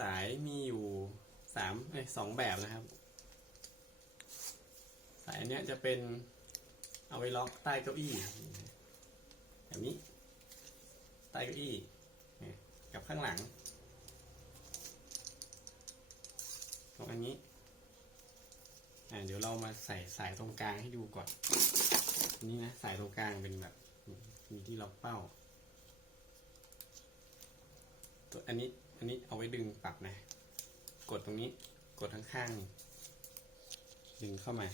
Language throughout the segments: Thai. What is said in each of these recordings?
สายมีอยู่สามสองแบบนะครับ สายเนี้ยจะเป็นเอาไว้ล็อกใต้เก้าอี้แบบนี้ ใต้เก้าอี้กับข้างหลังตรงอันนี้อ่าเดี๋ยวเรามาใส่สายตรงกลางให้ดูก่อน นี่นะสายตรงกลางเป็นแบบมีที่ล็อกเป้าตัวอันนี้ อันนี้เอาไว้ดึงปรับนะ กดตรงนี้ กดทั้งข้าง ดึงเข้ามา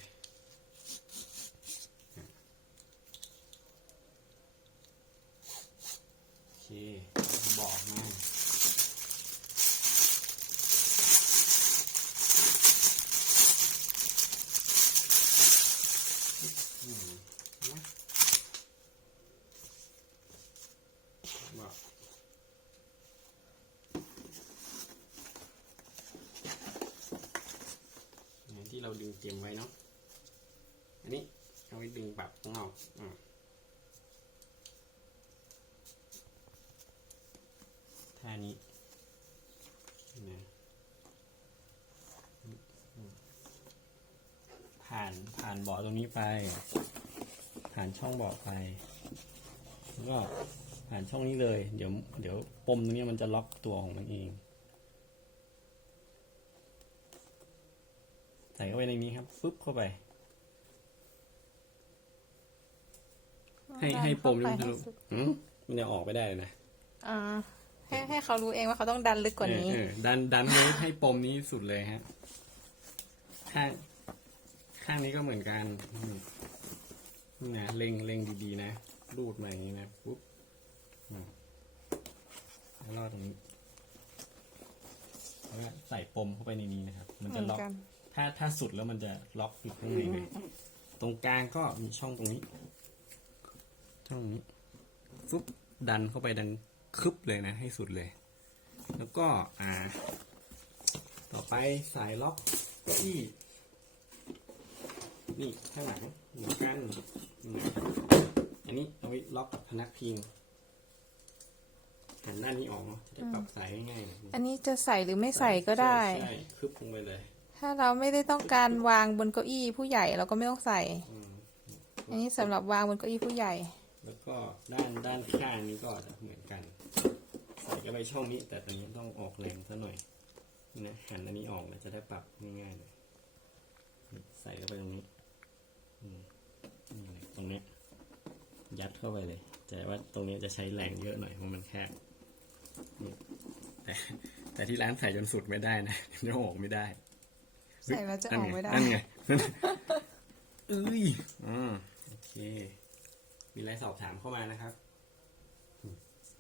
โอเคบอกมาอืมนะบอกเนี่ยที่เรา ดึงเตรียมไว้เนาะ อันนี้เอาไว้ดึงปรับข้างนอกอ่าท่านี้นะผ่านผ่านเบาะตรงนี้ไป ผ่านช่องเบาะไป แล้วก็ผ่านช่องนี้เลย เดี๋ยว เดี๋ยวปมตรงนี้มันจะล็อกตัวของมันเอง ใส่เข้าไปในนี้ครับฟึบเข้าไป ให้ให้ปมนี้มันทะลุหืมมันจะออกไปได้เลยนะอ่าให้ให้เขารู้เองว่าเขาต้องดันลึกกว่านี้ เออเออดันดันเลยให้ปมนี้สุดเลยฮะข้างข้างนี้ก็เหมือนกันอืมนี่นะเล็งเล็งดีๆนะรูดมาอย่างนี้นะปุ๊บอืมแล้วรอดตรงนี้แล้วก็ใส่ปมเข้าไปในนี้นะครับ มันเหจะมือนล็อก กัน ถ้าถ้าสุดแล้วมันจะล็อกอยู่ข้างในเลยตรงกลางก็มีช่องตรงนี้ ช่องนี้ฟึบดันเข้าไปดันคึบเลยนะ ให้สุดเลย แล้วก็อ่า ต่อไปสายล็อกเก้าอี้นี่ข้างหลังเหมือนกันนี่อันนี้เอาไว้ล็อกกับพนักพิงหันด้านนี้ออกเนาะจะได้ปรับสายง่ายๆอันนี้จะใส่หรือไม่ใส่ก็ได้ใช่ใช่คึบลงไปเลย ถ้าเราไม่ได้ต้องการวางบนเก้าอี้ผู้ใหญ่เราก็ไม่ต้องใส่ อืมอันนี้สำหรับวางบนเก้าอี้ผู้ใหญ่ แล้วก็ด้านด้านข้างนี้ก็จะเหมือนกัน ใส่เข้าไปช่องนี้ แต่ตอนนี้ต้องออกแรงซะหน่อยนี่นะหันอันนี้ออกนะจะได้ปรับง่ายๆเลยนี่ใส่เข้าไปตรงนี้อืมนี่เลยตรงเนี้ยยัดเข้าไปเลยแต่ว่าตรงนี้จะใช้แรงเยอะหน่อยเพราะมันแคบนี่แต่แต่ที่ร้านใส่จนสุดไม่ได้นะ เดี๋ยวออกไม่ได้ ใส่แล้วจะออกไม่ได้ นั่นไงนั่นไงเอ้ยอ่าโอเค มีอะไรสอบถามเข้ามานะครับ